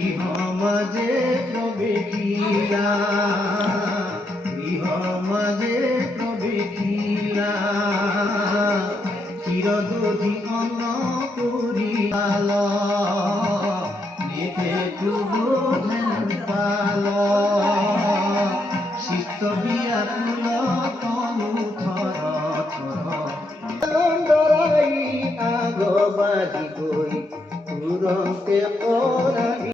ইহ মাঝে প্রবেশিলা ইহ মাঝে প্রবেশিলা চিরদধি অন্ন করিয়াল দেখে প্রবোধন পাল শিষ্ট বিয়াকুল তনু থর থর আগবাজি গৈ তুরন্তে পরাবি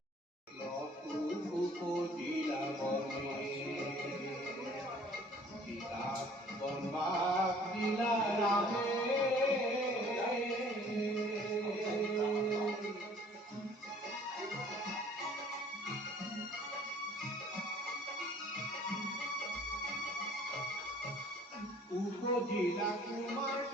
উপজিলা কুমার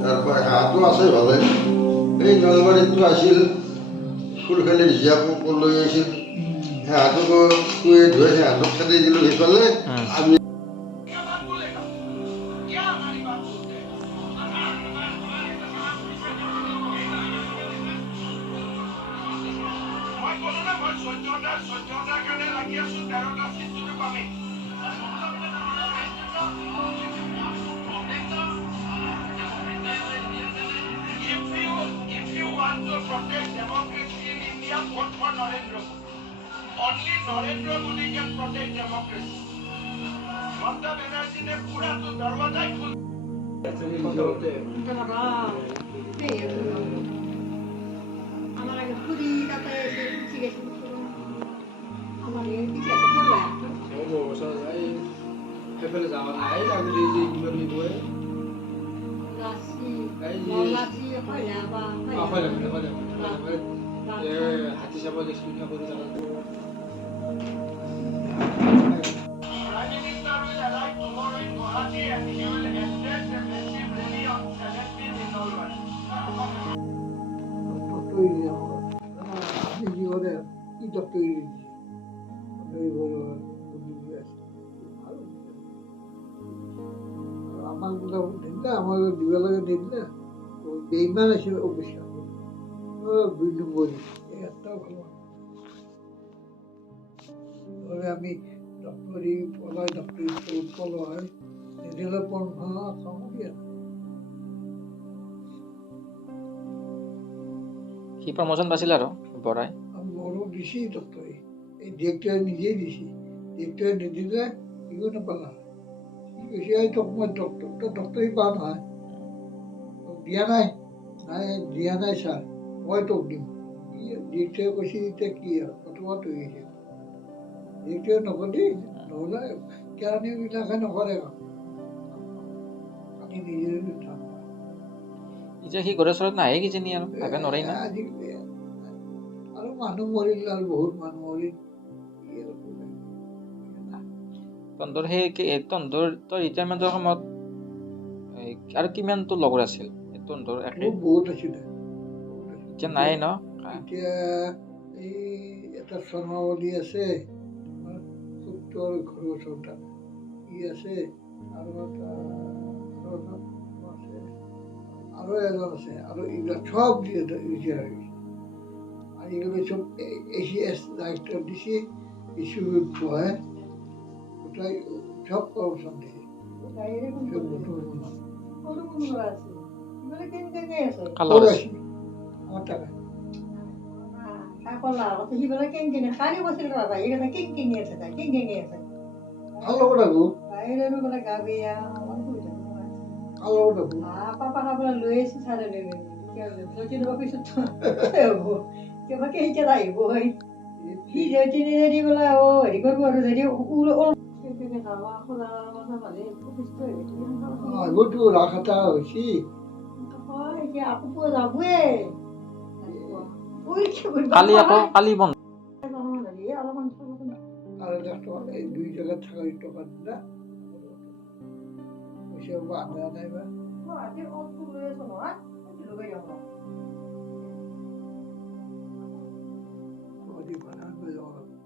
তারপর হাতও আছে ভালে এই নলবাৰীতো আছিল স্কুল খেলি জীয়াকো লৈ আহিছিল সিহঁতকো শুৱে ধুৱে সিহঁতক খেদি দিলোঁ সিফালে আমি protect democracy in India, vote for Narendra Modi. Only Narendra Modi can protect democracy. Mamata Banerjee ने पूरा तो दरवाजा ही खोल আমার আগে পুরি কাটা এসে জিজ্ঞেস করলো আমার এই দিকে তো বললা সেইফালে যাওয়া নাই আগতে যে কিবা বুলি কয় লাসি এই লাসি কইলা বা হাতী চাব গৈছিলোঁ কৰি Prime Minister will arrive tomorrow in Guwahati and he will address the massive rally on 17th in Nalwar. আপনি জীবনে কি ডক্টর আমার দিন না আমার দিবা লাগে দিন না বেইমান আছে অবশ্যই দুই নম্বর একটা ভালো আমি ডক্টরি পলায় ডক্টরি উৎপল হয় নিদিলে পন্থা খাওঁ দিয়া সি প্ৰমোচন পাইছিল আৰু বৰাই মোৰো দিছি ডক্টৰি এই ডিৰেক্টৰে নিজেই দিছি ডিৰেক্টৰে নিদিলে একো নাপালা সি কৈছে এই তোক মই ডক্টৰি পাওঁ নহয় দিয়া নাই দিয়া নাই ছাৰ মই তোক দিম ডিৰেক্টৰে কৈছে এতিয়া কি আৰু প্ৰথমত হৈ গৈছে ডিৰেক্টৰে নকলি নহ'লে কেৰাণীবিলাকে নকৰে আমি নিজে এতিয়া সি ঘৰৰ ওচৰত নাহে কিজানি আৰু আহিব নোৱাৰে না আজিকালি আৰু মানুহ মৰিল আৰু বহুত মানুহ মৰিল তহঁতৰ সেই তহঁতৰ তোৰ ৰিটায়াৰমেণ্টৰ সময়ত আৰু কিমানটো লগৰ আছিল তহঁতৰ একে বহুত আছিলে এতিয়া নাই ন এতিয়া এই এটা শৰ্মাৱলী আছে সত্তৰ ঘৰৰ ওচৰত ই আছে আৰু এটা আছে আৰু এজন আছে আৰু এইবিলাক সব ৰিটায়াৰ হৈ গৈছে আজিকালি চব ACS দায়িত্ব দিছে কিছু বহে গোটাই সব প্ৰমোচন দিছে কালৰ আমার টাকা কলা কথা সি বোলে কিংকিনি কালি কৈছিল বাবা এইকেইটা কিংকিনি আছে তাই কিংকিনি আছে কাৰ লগত আকৌ বাহিৰৰ বোলে গা বেয়া আমাৰ সুবিধা নহয় কাৰ লগত আকৌ পাপা খাবলৈ লৈ আহিছে চাৰে লৈ কেতিয়াবা পিছত হ'ব কেতিয়াবা কেইটাত আহিব সি তিনি যদি বোলে হেৰি কৰিব আৰু যদি আগতো ৰাস এটা হৈছে এতিয়া আকৌ পোৱা যাবয়ে কালি বন্ধ অলপমান আৰু এটা টকা এই 2 জেগাত থকা টকা দিলা পইচা আধা নাই বা লৈ আছো নহয় লগাই যাওঁ গুৱাহাটী ভাড়াত লৈ যাব লাগে।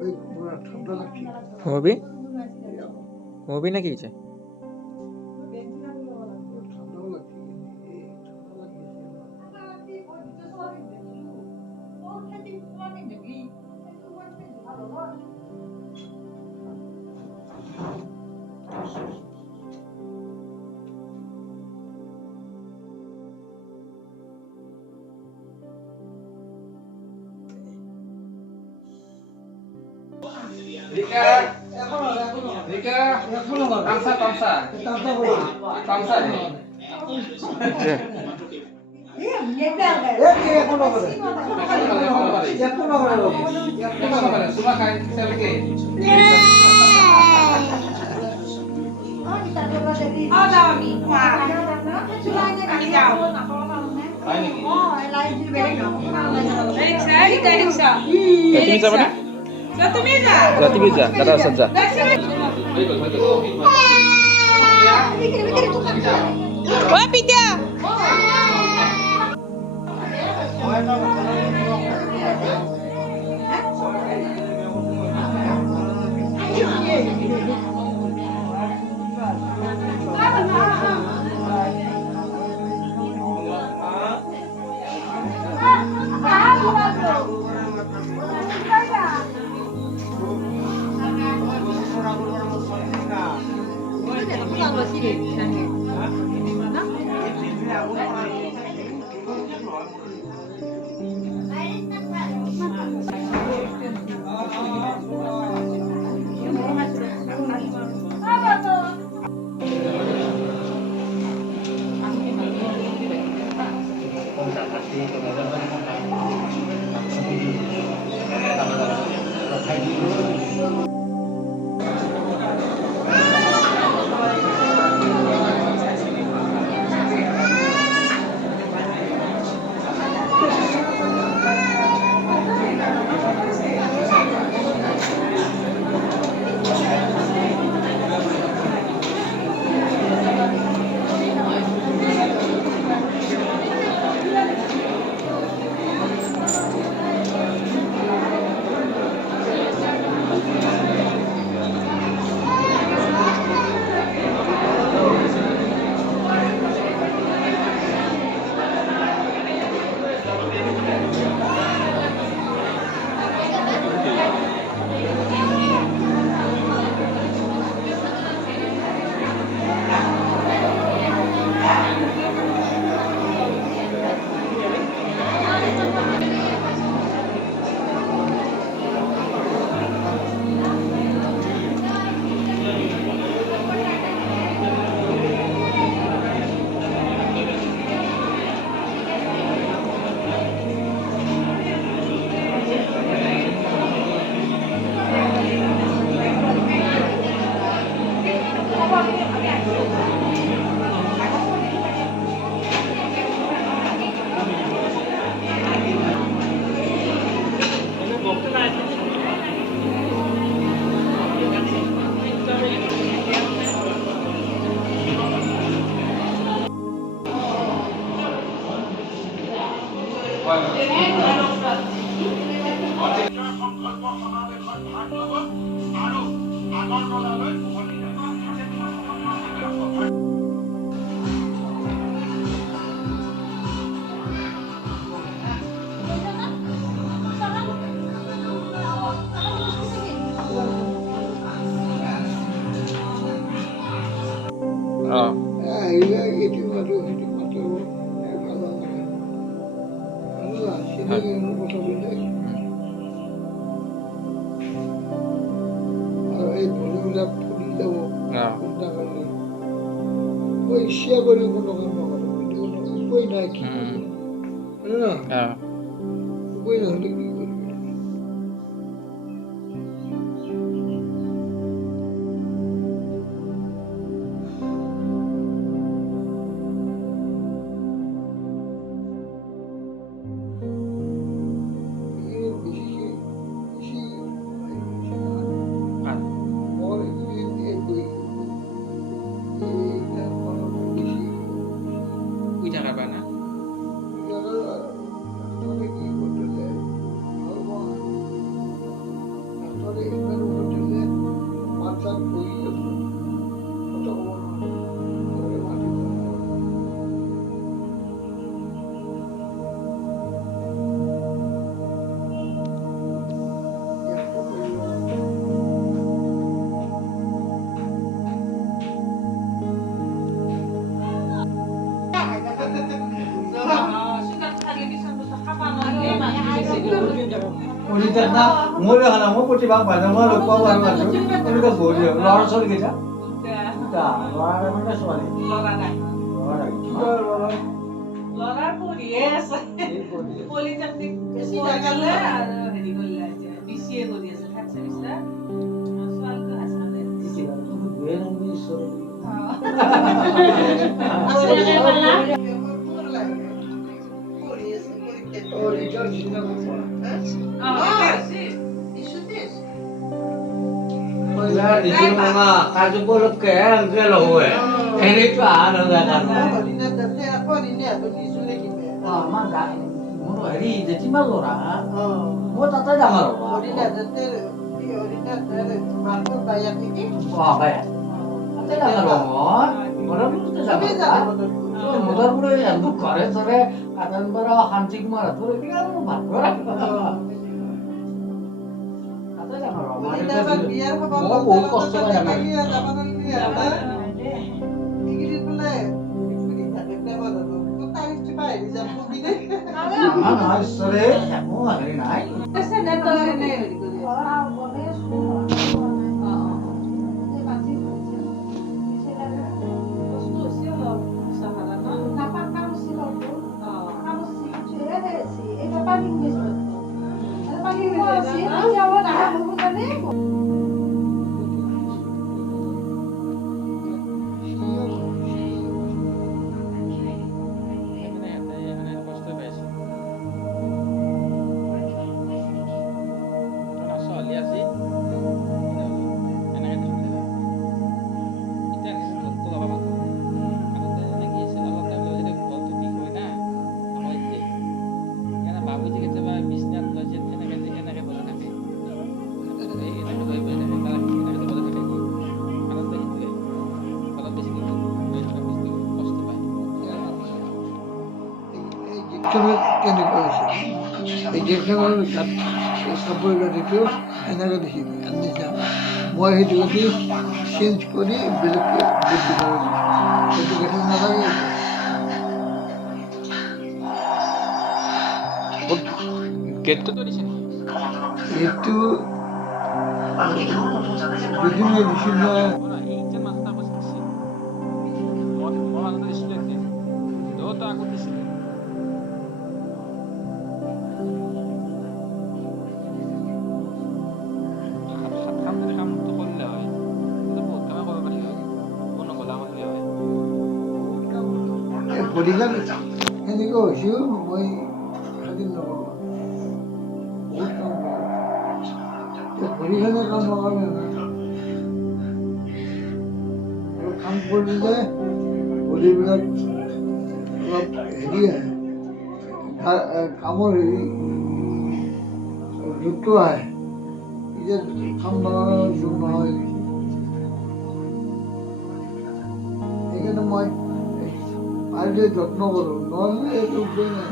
ওই মোৰ ঠাণ্ডা লাগছে ঘুমবি ঘুমবি নাকি হৈছে ঠাণ্ডাও লাগছে ঠাণ্ডা লাগি তুমি যাবানে তুমি যা দাদাৰ ওচৰত যা সংকল্প সমাৱেশত ভাগ ল'ব আৰু আগৰতলালৈ অঁ আহিলে এইটো মাতো সেইটো মাতো চিনাকি কথা বেলেগ আৰু এই ভৰিবিলাক ফুলি যাব চিন্তা কৰিলে মই ইচ্ছা কৰি কোনো কাম নকৰোঁ কিন্তু উপায় নাই কি কৰিম হয় না উপায় নহ'লে কি কৰিম শুই থকা পায় না পঢ়িতে না মই দেখা মই প্ৰতিভা পাই না মই লগ পাব আৰু আছো এনেকুৱা বহি ল'ৰা ছোৱালীকেইটা দুটা ল'ৰা মানে ছোৱালী ল'ৰা নাই ল'ৰা কিবা ল'ৰা ল'ৰা পঢ়িয়ে আছে পলিটেকনিক বেছি পঢ়ি ডাঙৰ গ'লে নহয়। আৰু হেৰি কৰিলে এতিয়া BCA কৰি আছে থাৰ্ড ছেমিষ্টাৰ ছোৱালীটো হাছানে কিবা বুজিয়ে নাই ঈশ্বৰ কাজ উপলক্ষে গেল হয় এনেটো আৰ আমাৰ হেৰি জেঠিমা ল'ৰা মই তাতে ডাঙৰ হ'ব বাই তাতে ডাঙৰ হ'ব মদৰ পৰা ঘৰে চৰে কাটান পৰা শান্তি কুমাৰ তোৰ ভাত কৰা তাতে ডাঙৰ হ'ব মই বহুত কষ্ট পাই আমাৰ ঈশ্বৰে একো হেৰি নাই কষ্ট পাইছো ছোৱালী আছে এনেকে দেখিলে এতিয়া ঘৰটো ল'ব পাৰোঁ আগতে লাগি আছিল অলপ টাইম লৈ যদি ঘৰটো বিষ হয় না আমাৰ এতিয়া সেইকাৰণে বাবুজি কেতিয়াবা বিচনাত লৈছে এনেকে বজাই থাকে এই এনেকে লৈ বজাই থাকে তাৰ এনেকে বজাই থাকে আগতে সেইটোৱে অলপ বেছি দিন লৈ থকা বেছি কষ্ট পায় কেনেকুৱা হৈছে এই গেটখনৰ কাপোৰ কাটিটো এনেকৈ দেখিবি আনিছা মই সেইটো কাটি চেঞ্জ কৰি বেলেগকৈ বুদ্ধি কৰি সেইটো কাটি নালাগে গেটটোতো দিছে এইটো দুদিনে দিছিল না এইটা মাত্রা বসেছি মই আগতে দিছিলে দুটা আগত দিছিলে সাতখান যদি কামটো কৰিলে হয় তেতিয়া বহুত কামে কৰিব পাৰিলে হয় কোনো গলা কৰিলে হয় ভৰিখন সেনেকৈ হৈছেও মই খালি নকৰোঁ বহুত কাম কৰোঁ ভৰিখনে কাম নকৰে না আৰু কাম কৰিলে ভৰিবিলাক অলপ হেৰি আহে কামৰ হেৰি জোৰটো আহে এতিয়া কাম নকৰাৰ জোৰ নহয় সেইকাৰণে মই পাৰিলে যত্ন কৰোঁ নহ'লে এইটো উপায় নাই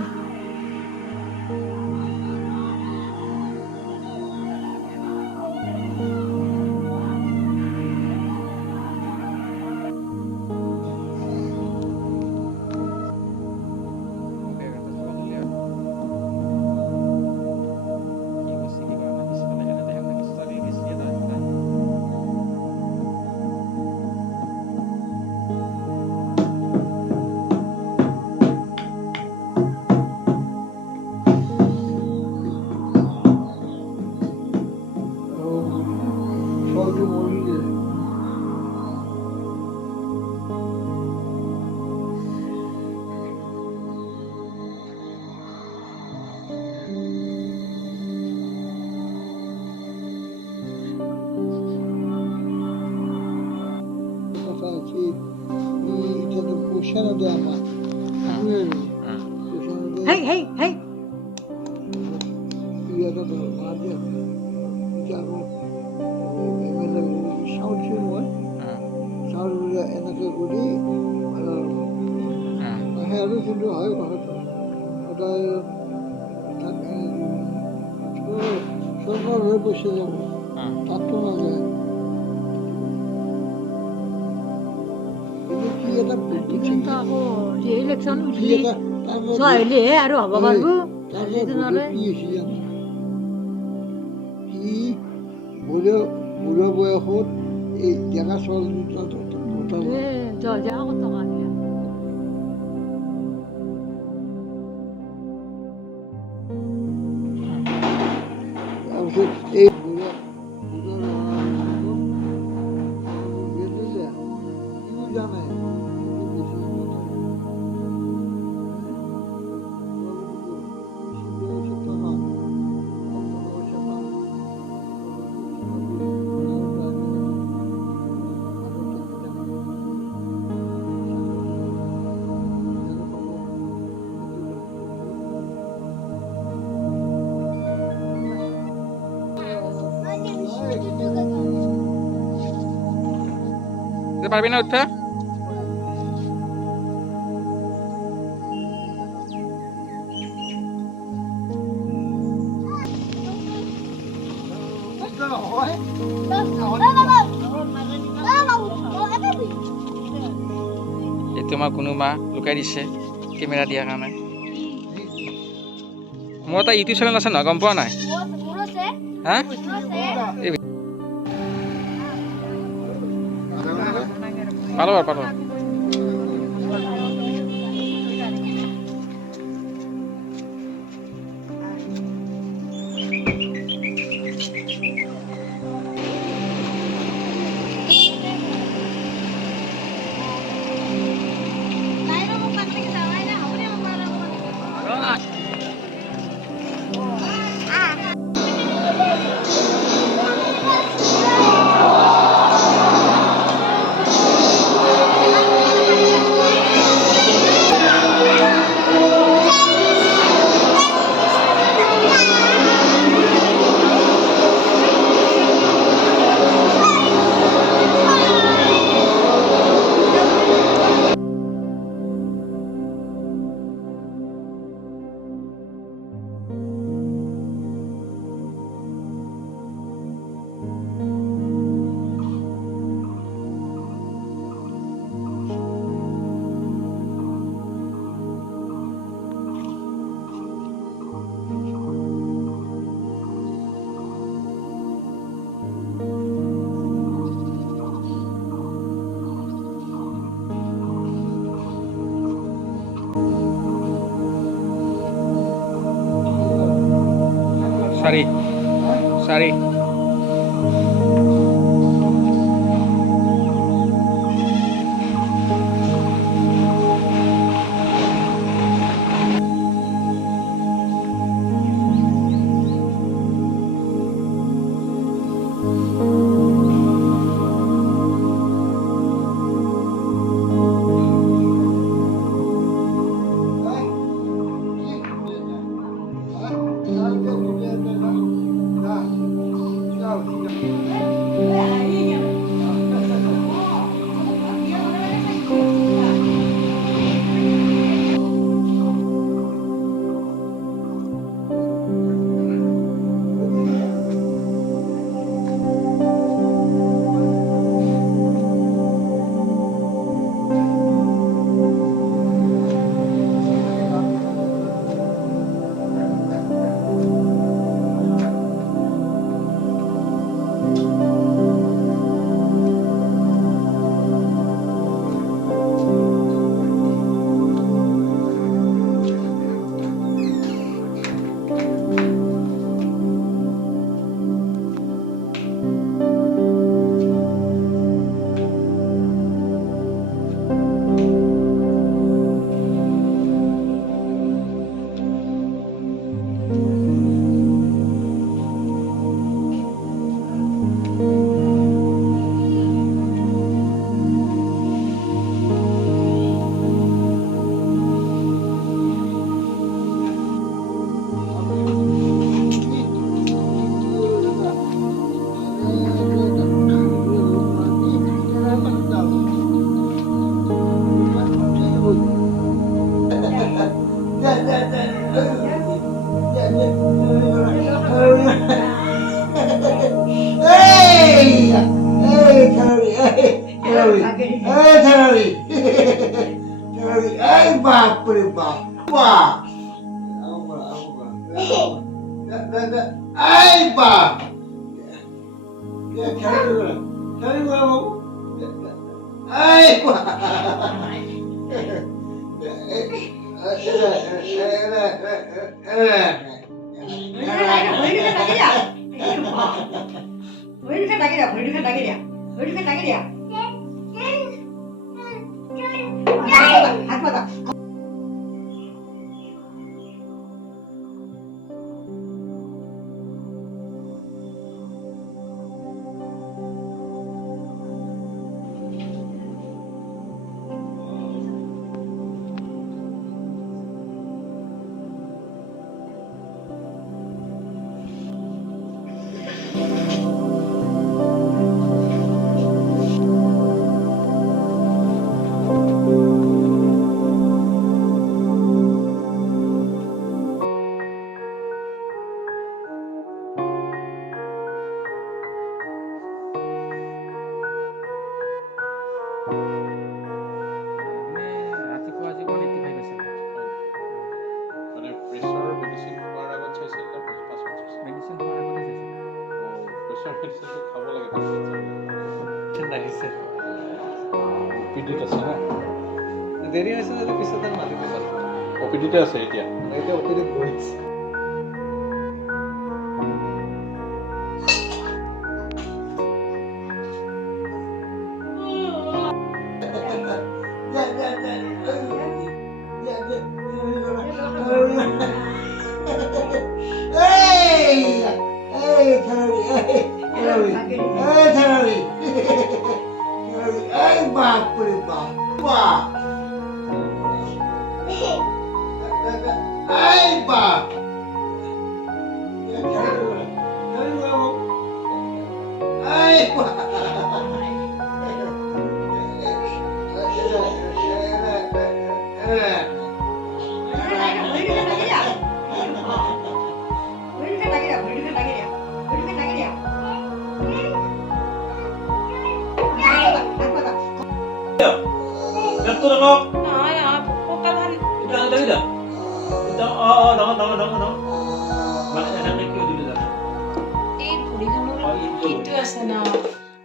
পইচা নিদিয়ে আমাক আমি পইচা নিদিয়ে হেই হেই হেই এটা দৰকাৰ দিয়ে এতিয়া আকৌ MLA চাউল দিছোঁ মই চাউল এনেকৈ কৰি আহে আৰু কিন্তু হয় কথাটো সদায় চৰকাৰলৈ পইচা যাব তাততো নাযায় কিন্তু কি এটা কিন্তু আকৌ ইলেকশ্যন কি উঠলি এটা তাৰ চহিলেহে আৰু হ'ব পাৰিব তাৰ সেইটো কি নহ'লে হৈছে জানো কি বুঢ়া বয়সত এই ডেকা ছোৱালী দুটা যা কত টকা দিয়া তাৰপিছত এই বুঢ়া জানে পাৰবি না উঠতে এইটো আমাৰ কোনোবা লুকাই দিছে কেমেৰা দিয়াৰ কাৰণে মোৰ এটা ইউটিউব চেনেল আছে নহয় গম পোৱা নাই হা পালো পালো Sari. Sari. बापरे बाप वा आई बाप आई ৰাতিপুৱা আজি 185 আছিলে মানে প্ৰেছাৰ মেডিচিন খোৱাৰ আগত চাইছিল নে পাছত চাইছিল? মেডিচিন খোৱাৰ আগতে চাইছিলোঁ প্ৰেছাৰ মেডিচিনটো খাব লাগে আহিছে অপিডিত আছে না দেৰি হৈছে যদি পিছত আৰু মাতিব পাৰোঁ অপিডিতে আছে এতিয়া এতিয়া অপিডিত গৈছে बापरे बाप वा आई बाप आई এই ভৰিখনৰ কিটো আছে না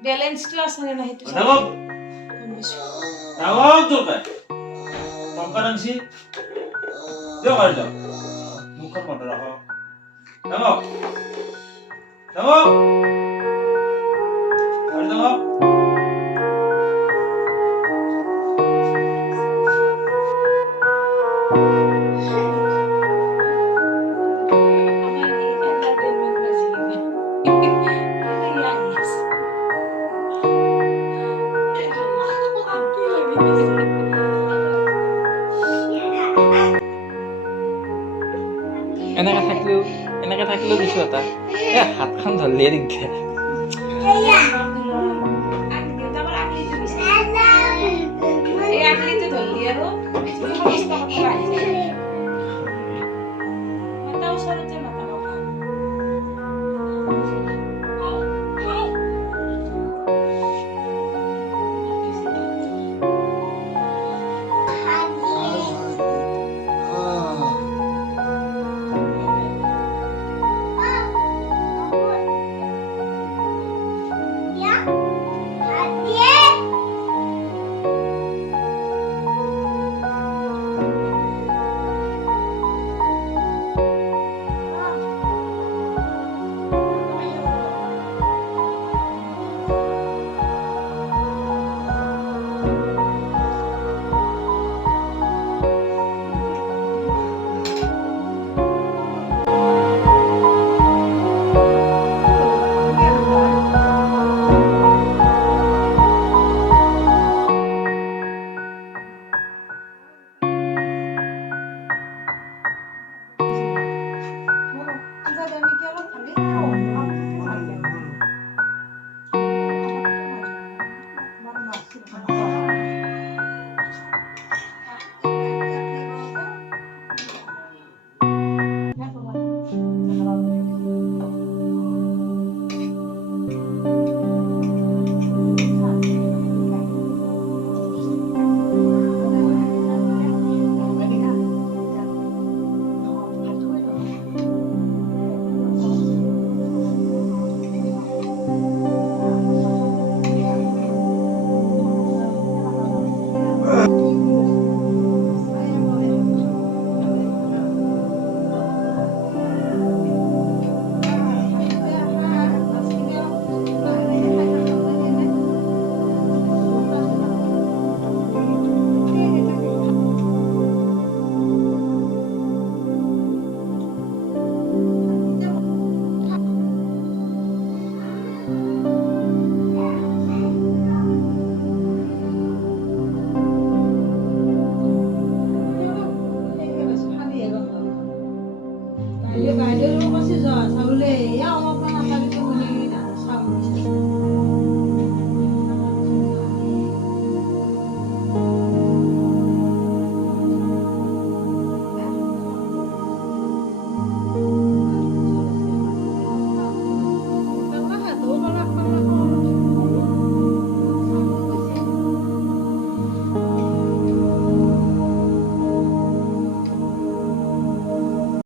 বেলেঞ্চটো আছে নে নাই সেইটো এনেকে থাকিলেও কিছু এটা হাতখন ধৰিলে দিগদাৰ এই আকলিটো ধৰলি আৰু কষ্ট কৰিব আহি যায় মাতা ওচৰতে মাতা কথা বাইদেউ কৈছে চাউলে এয়া আমাৰ